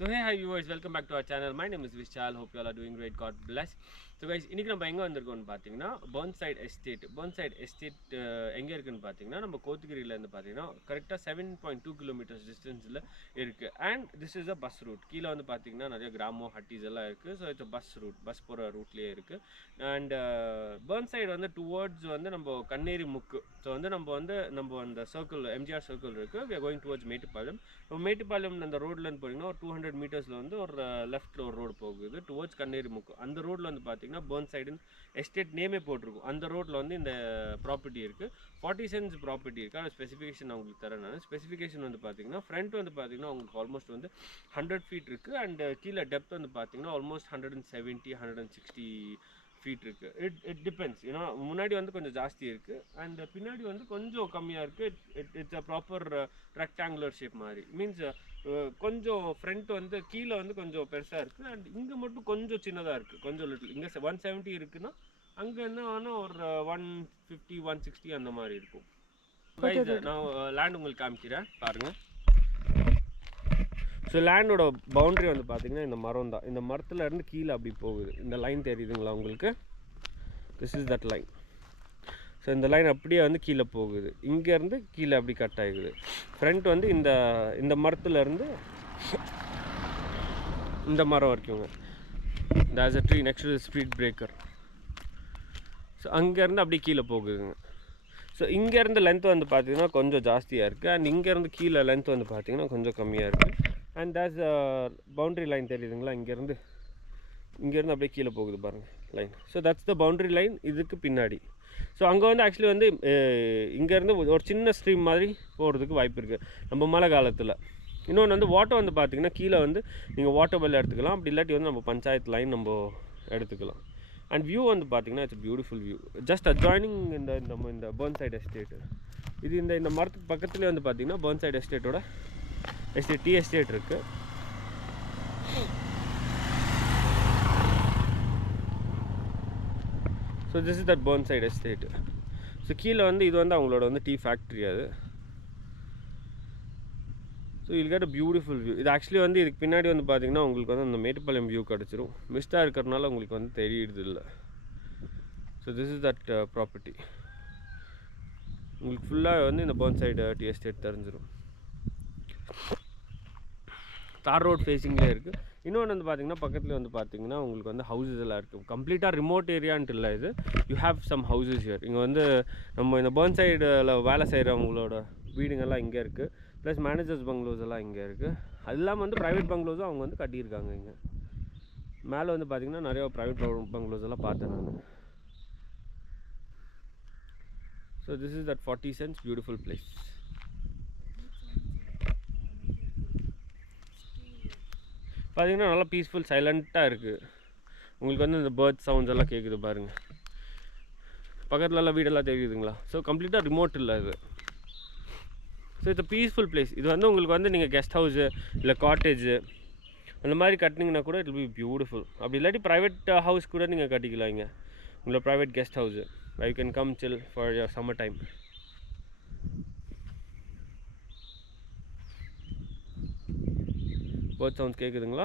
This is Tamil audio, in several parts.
So hey hi viewers, welcome back to our channel. My name is Vishal. Hope you all are doing great. God bless. So guys, இன்னைக்கு நம்ம எங்க வந்திருக்கோம்னு பாத்தீங்கன்னா Burnside Estate எங்க இருக்குன்னு பாத்தீங்கன்னா நம்ம கோத்தகிரில இருந்து பாத்தீங்கன்னா கரெக்ட்டா 7.2 கிலோமீட்டர்ஸ் டிஸ்டன்ஸ்ல இருக்கு. And this is a bus route. கீழ வந்து பாத்தீங்கன்னா நிறைய கிராமோ ஹட்டிஸ் எல்லாம் இருக்கு. So it's a bus route. Bus போற ரூட்லயே இருக்கு. And Burnside வந்து towards வந்து நம்ம கண்ணேரி முக்கு. So வந்து நம்ம அந்த சர்க்கிள் எம்ஜிஆர் சர்க்கிள் இருக்கு. We are going towards Mettupalayam. Mettupalayam அந்த ரோட்ல இருந்து போனீங்கன்னா ஒரு 200 மீட்டர்ஸ்ல வந்து ஒரு லெஃப்ட்ல ஒரு ரோடு போகுது டுவர்ட்ஸ் கண்ணேரி முக்கு. அந்த ரோட்ல வந்து பாத்தீங்கன்னா Burnside எஸ்டேட் நேமே போட்டிருக்கும். அந்த ரோட்ல வந்து இந்த ப்ராப்பர்ட்டி இருக்கு. 40 சென்ட்ஸ் ப்ராப்பர்ட்டி இருக்கு. அந்த ஸ்பெசிஃபிகேஷன் உங்களுக்கு தரேன் நான். ஸ்பெசிஃபிகேஷன் வந்து பாத்தீங்கன்னா ஃப்ரண்ட் வந்து பாத்தீங்கன்னா உங்களுக்கு ஆல்மோஸ்ட் வந்து 100 ஃபீட் இருக்கு. அண்ட் கீழே டெப்த் வந்து பாத்தீங்கன்னா ஆல்மோஸ்ட் 170 160 ஃபீட் இருக்கு. It depends. ஏன்னா முன்னாடி வந்து கொஞ்சம் ஜாஸ்தி இருக்கு அண்ட் பின்னாடி வந்து கொஞ்சம் கம்மியா இருக்கு. It's a proper rectangular shape மாதிரி. மீன்ஸ் கொஞ்சம் ஃப்ரண்ட் வந்து கீழே வந்து கொஞ்சம் பெருசா இருக்கு அண்ட் இங்க மட்டும் கொஞ்சம் சின்னதா இருக்கு. கொஞ்சம் லிட்டில் இங்க 170 இருக்குன்னா அங்க என்ன ஒரு 150 160 அந்த மாதிரி இருக்கும். நான் லேண்ட் உங்களுக்கு காமிக்கிறேன் பாருங்க. ஸோ லேண்டோட பவுண்டரி வந்து பார்த்தீங்கன்னா இந்த மரம் தான். இந்த மரத்தில் இருந்து கீழே அப்படி போகுது. இந்த லைன் தெரியுதுங்களா உங்களுக்கு? This is that line. So இந்த லைன் அப்படியே வந்து கீழே போகுது. இங்கேருந்து கீழே அப்படி கட் ஆகிடுது. ஃப்ரண்ட் வந்து இந்த மரத்துலேருந்து இந்த மரம் வரைக்குங்க. There's a tree next to speed breaker. So அங்கேருந்து அப்படியே கீழே போகுதுங்க. ஸோ இங்கேருந்து லென்த் வந்து பார்த்தீங்கன்னா கொஞ்சம் ஜாஸ்தியாக இருக்குது அண்ட் இங்கேருந்து கீழே லென்த் வந்து பார்த்தீங்கன்னா கொஞ்சம் கம்மியாக இருக்குது. அண்ட் தேர்ஸ் பவுண்ட்ரி லைன் தெரியுதுங்களா? இங்கேருந்து அப்படியே கீழே போகுது பாருங்கள் line. So that's the boundary line இதுக்கு பின்னாடி. ஸோ அங்கே வந்து ஆக்சுவலி வந்து இங்கேருந்து ஒரு சின்ன ஸ்ட்ரீம் மாதிரி போகிறதுக்கு வாய்ப்பு இருக்குது நம்ம மழை காலத்தில். இன்னொன்று வந்து வாட்டர் வந்து பார்த்திங்கன்னா கீழே வந்து நீங்கள் வாட்டர் வெல் எடுத்துக்கலாம். அப்படி இல்லாட்டி வந்து நம்ம பஞ்சாயத்து லைன் நம்ம எடுத்துக்கலாம். அண்ட் வியூ வந்து பார்த்திங்கன்னா it's beautiful view. Just adjoining இந்த Burnside எஸ்டேட்டு. இது இந்த மரத்துக்கு பக்கத்துலேயே வந்து பார்த்திங்கன்னா Burnside எஸ்டேட்டோட டீ எஸ்டேட் இருக்குது. So this is that Burnside estate. So கீழே வந்து இது வந்து அவங்களோட வந்து டீ ஃபேக்ட்ரி அது. So you'll get a beautiful view. இது ஆக்சுவலி வந்து இதுக்கு பின்னாடி வந்து பார்த்திங்கன்னா உங்களுக்கு வந்து அந்த மேட்டுப்பாளையம் வியூ கிடச்சிரும். மிஸ்டாக இருக்கிறதுனால உங்களுக்கு வந்து தெரியுது இல்லை. So this is that property. உங்களுக்கு ஃபுல்லாக வந்து இந்த Burnside டீ எஸ்டேட் தெரிஞ்சிடும். தார் ரோட் ஃபேஸிங்லேயே இருக்குது. இன்னொன்று வந்து பார்த்திங்கன்னா பக்கத்தில் வந்து பார்த்திங்கன்னா உங்களுக்கு வந்து ஹவுசஸ் எல்லாம் இருக்குது. கம்ப்ளீட்டாக ரிமோட் ஏரியான்ட்டு இல்லை இது. You have some houses here. இங்கே வந்து நம்ம இந்த Burnside வேலை செய்கிறவங்களோட வீடுங்கள்லாம் இங்கே இருக்குது. ப்ளஸ் மேனேஜர்ஸ் பங்களோஸ் எல்லாம் இங்கே இருக்குது. அது இல்லாமல் வந்து ப்ரைவேட் பங்களோஸும் அவங்க வந்து கட்டியிருக்காங்க இங்கே. மேலே வந்து பார்த்திங்கன்னா நிறையா ப்ரைவேட் பங்களோஸ் எல்லாம் பார்த்தேன் நான். So this is that 40 cents beautiful place. பார்த்திங்கன்னா நல்லா பீஸ்ஃபுல் சைலண்ட்டாக இருக்குது. உங்களுக்கு வந்து இந்த பேர்ட் சவுண்ட்ஸ் எல்லாம் கேட்குது பாருங்கள். பக்கத்துலலாம் வீடெல்லாம் தெரியுதுங்களா? ஸோ கம்ப்ளீட்டாக ரிமோட் இல்லை இது. So it's peaceful place. இது வந்து உங்களுக்கு வந்து நீங்கள் கெஸ்ட் ஹவுஸு இல்லை காட்டேஜு அந்த மாதிரி கட்டினீங்கன்னா கூட இட் வில் பி பியூட்டிஃபுல். அப்படி இல்லாட்டி ப்ரைவேட் ஹவுஸ் கூட நீங்கள் கட்டிக்கலாம். இங்கே உங்களோட private guest house you can come chill for your summer time. Bird sounds கேட்குதுங்களா?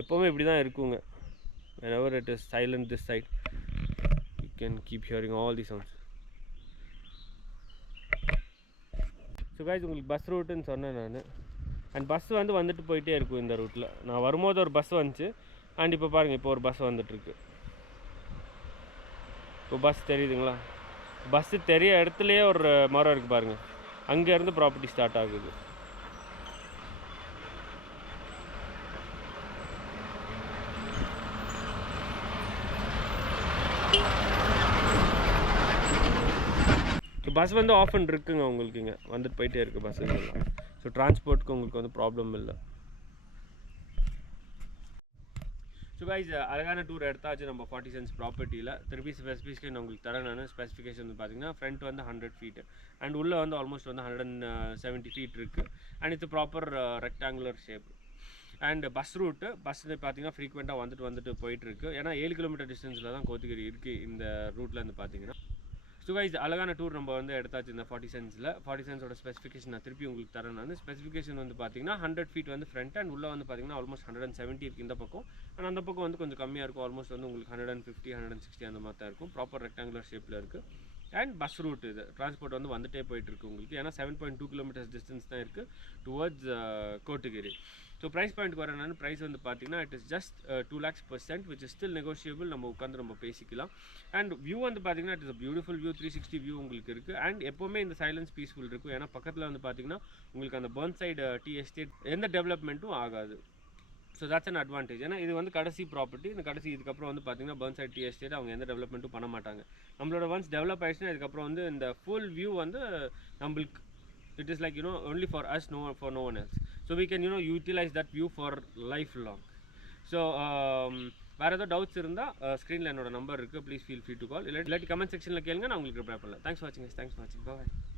எப்போவுமே இப்படி தான் இருக்குங்க. whenever it is silent this side you can keep hearing all the sounds. So guys உங்களுக்கு பஸ் ரூட்டுன்னு சொன்னேன் நான். அண்ட் பஸ் வந்துட்டு போயிட்டே இருக்கும் இந்த ரூட்டில். நான் வரும்போது ஒரு பஸ் வந்துச்சு அண்ட் இப்போ பாருங்கள் இப்போ ஒரு பஸ் வந்துட்டுருக்கு. இப்போ பஸ் தெரியுதுங்களா? பஸ்ஸு தெரிய இடத்துலையே ஒரு மரம் இருக்குது பாருங்கள். அங்கேருந்து ப்ராப்பர்ட்டி ஸ்டார்ட் ஆகுது. பஸ் வந்து ஆஃப் அண்ட் இருக்குங்க உங்களுக்கு. இங்கே வந்துட்டு போயிட்டே இருக்குது பஸ்ஸுங்கெல்லாம். ஸோ டிரான்ஸ்போர்ட்டுக்கு உங்களுக்கு வந்து ப்ராப்ளம் இல்லை. ஸோ கைஸ் அழகான டூர் எடுத்தாச்சு நம்ம 40 சென்ட்ஸ் ப்ராப்பர்ட்டியில். திருப்பி ஸ்பெசிஃபிகேஷன் உங்களுக்கு தரேன் நான். ஸ்பெசிஃபிகேஷன் வந்து பார்த்திங்கன்னா ஃப்ரண்ட் வந்து 100 ஃபீட் அண்ட் உள்ளே வந்து ஆல்மோஸ்ட் வந்து 170 ஃபீட் இருக்குது. And it's proper rectangular shape. And bus route பார்த்திங்கன்னா ஃப்ரீக்வெண்ட்டாக வந்துட்டு போயிட்டுருக்கு. ஏன்னா 7 கிலோமீட்டர் டிஸ்டன்ஸில் தான் கோத்தகிரி இருக்குது இந்த ரூட்டில் வந்து பார்த்திங்கன்னா. ஸோ கைஸ் அழகான டூர் நம்ம வந்து எடுத்தாச்சு இந்த 40 சென்ட்ஸில். 40 சென்ட்ஸோட ஸ்பெசிஃபிகேஷன் நான் திருப்பி உங்களுக்கு தரேன். நான் ஸ்பெசிஃபிகேஷன் வந்து பார்த்தீங்கன்னா 100 ஃபீட் வந்து ஃப்ரண்ட் அண்ட் உள்ள வந்து பார்த்தீங்கன்னா ஆல்மோஸ்ட் 170 இருக்குது இந்த பக்கம். அண்ட் அந்த பக்கம் வந்து கொஞ்சம் கம்மியாக இருக்கும். ஆல்மோஸ்ட் வந்து உங்களுக்கு 150 160 அந்த மாதிரி தான் இருக்கும். ப்ராப்பர் ரெக்டாங்குலர் ஷேப்பில் இருக்குது. அண்ட் பஸ் ரூட் இது டிரான்ஸ்போர்ட் வந்து வந்துட்டே போயிட்டுருக்கு உங்களுக்கு. ஏன்னா 7.2 கிலோமீட்டர்ஸ் டிஸ்டன்ஸ் தான் இருக்குது towards Kotagiri. So price point வரேன். ப்ரைஸ் வந்து பார்த்தீங்கன்னா it is just 2 lakhs per cent, which is still negotiable. நம்ம உட்காந்து நம்ம பேசிக்கலாம். அண்ட் வியூ வந்து பார்த்தீங்கன்னா it is beautiful view, 360 view உங்களுக்கு இருக்குது. அண்ட் எப்போவுமே இந்த சைலன்ஸ் பீஸ்ஃபுல் இருக்கும். ஏன்னா பக்கத்தில் வந்து பார்த்தீங்கன்னா உங்களுக்கு அந்த பர்ன்சைட் டீ எஸ்டேட் எந்த டெவலப்மெண்ட்டும் ஆகாது. So that's an advantage. ஏன்னா இது வந்து கடைசி ப்ராப்பர்ட்டி. இந்த கடைசி இதுக்கப்புறம் வந்து பார்த்தீங்கன்னா பர்ன்சைட் டீ எஸ்டேட் அவங்க எந்த டெவலப்மெண்ட்டும் பண்ண மாட்டாங்க. நம்மளோட ஒன்ஸ் டெவலப் ஆயிடுச்சுன்னா இதுக்கப்புறம் வந்து இந்த ஃபுல் வியூ வந்து நம்மளுக்கு it is like only for us, for no one else. So we can utilize that view for lifelong. So வேற ஏதாவது டவுட்ஸ் இருந்தால் ஸ்க்ரீனில் என்னோட நம்பர் இருக்குது, please feel free to call. இல்லாட்டி கமெண்ட் செக்ஷனில் கேளுங்க, நான் உங்களுக்கு ரிப்ளை பண்ணலாம். தேங்க்ஸ் ஃபார் வாட்சிங்.